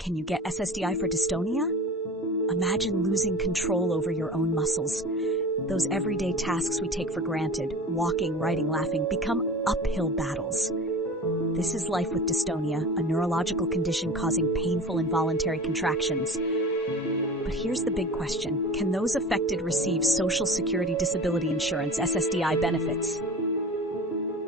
Can you get SSDI for dystonia? Imagine losing control over your own muscles. Those everyday tasks we take for granted, walking, writing, laughing, become uphill battles. This is life with dystonia, a neurological condition causing painful involuntary contractions. But here's the big question. Can those affected receive Social Security Disability Insurance, SSDI benefits?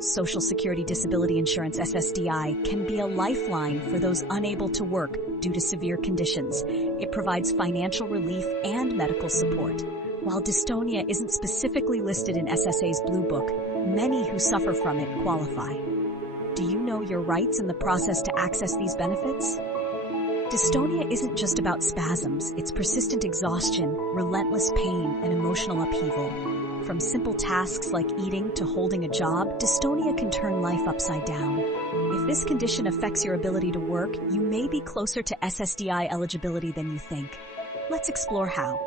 Social Security Disability Insurance, SSDI, can be a lifeline for those unable to work due to severe conditions. It provides financial relief and medical support. While dystonia isn't specifically listed in SSA's Blue Book, many who suffer from it qualify. Do you know your rights and the process to access these benefits? Dystonia isn't just about spasms, it's persistent exhaustion, relentless pain, and emotional upheaval. From simple tasks like eating to holding a job, dystonia can turn life upside down. If this condition affects your ability to work, you may be closer to SSDI eligibility than you think. Let's explore how.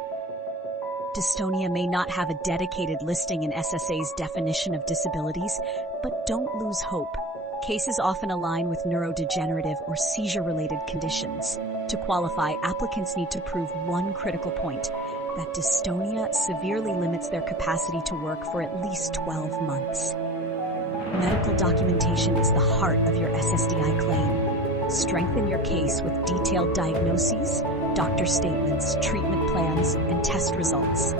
Dystonia may not have a dedicated listing in SSA's definition of disabilities, but don't lose hope. Cases often align with neurodegenerative or seizure-related conditions. To qualify, applicants need to prove one critical point, that dystonia severely limits their capacity to work for at least 12 months. Medical documentation is the heart of your SSDI claim. Strengthen your case with detailed diagnoses, doctor statements, treatment plans, and test results.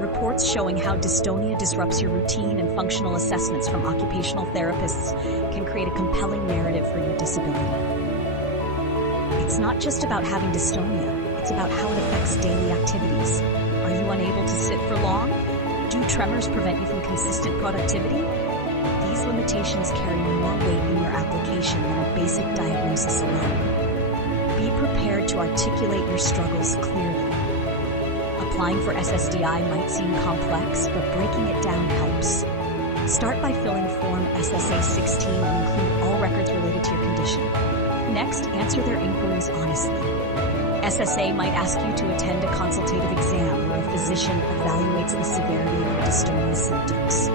Reports showing how dystonia disrupts your routine and functional assessments from occupational therapists can create a compelling narrative for your disability. It's not just about having dystonia, it's about how it affects daily activities. Are you unable to sit for long? Do tremors prevent you from consistent productivity? These limitations carry more weight in your application than a basic diagnosis alone. Be prepared to articulate your struggles clearly. Applying for SSDI might seem complex, but breaking it down helps. Start by filling Form SSA 16 and include all records related to your condition. Next, answer their inquiries honestly. SSA might ask you to attend a consultative exam where a physician evaluates the severity of your dystonia symptoms.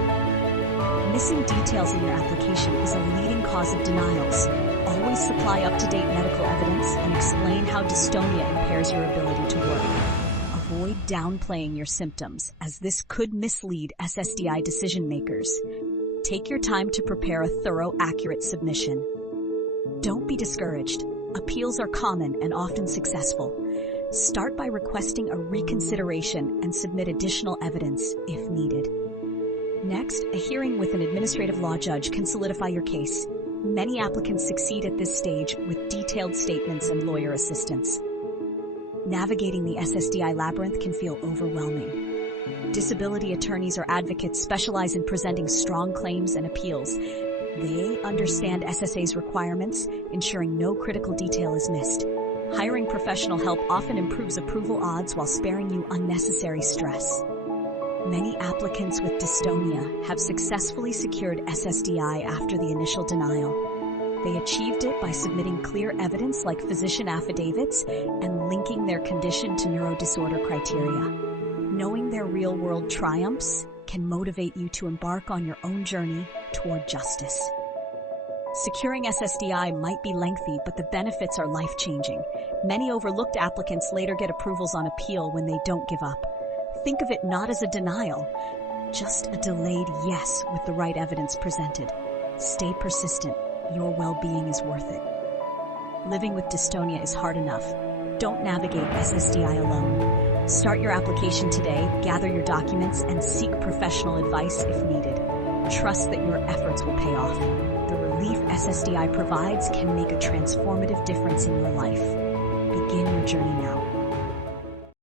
Missing details in your application is a leading cause of denials. Always supply up-to-date medical evidence and explain how dystonia impairs your ability to work. Avoid downplaying your symptoms, as this could mislead SSDI decision makers. Take your time to prepare a thorough, accurate submission. Don't be discouraged. Appeals are common and often successful. Start by requesting a reconsideration and submit additional evidence if needed. Next, a hearing with an administrative law judge can solidify your case. Many applicants succeed at this stage with detailed statements and lawyer assistance. Navigating the SSDI labyrinth can feel overwhelming. Disability attorneys or advocates specialize in presenting strong claims and appeals. They understand SSA's requirements, ensuring no critical detail is missed. Hiring professional help often improves approval odds while sparing you unnecessary stress. Many applicants with dystonia have successfully secured SSDI after the initial denial. They achieved it by submitting clear evidence like physician affidavits and linking their condition to neurodisorder criteria. Knowing their real-world triumphs can motivate you to embark on your own journey toward justice. Securing SSDI might be lengthy, but the benefits are life-changing. Many overlooked applicants later get approvals on appeal when they don't give up. Think of it not as a denial, just a delayed yes with the right evidence presented. Stay persistent. Your well-being is worth it. Living with dystonia is hard enough. Don't navigate SSDI alone. Start your application today, gather your documents, and seek professional advice if needed. Trust that your efforts will pay off. The relief SSDI provides can make a transformative difference in your life. Begin your journey now.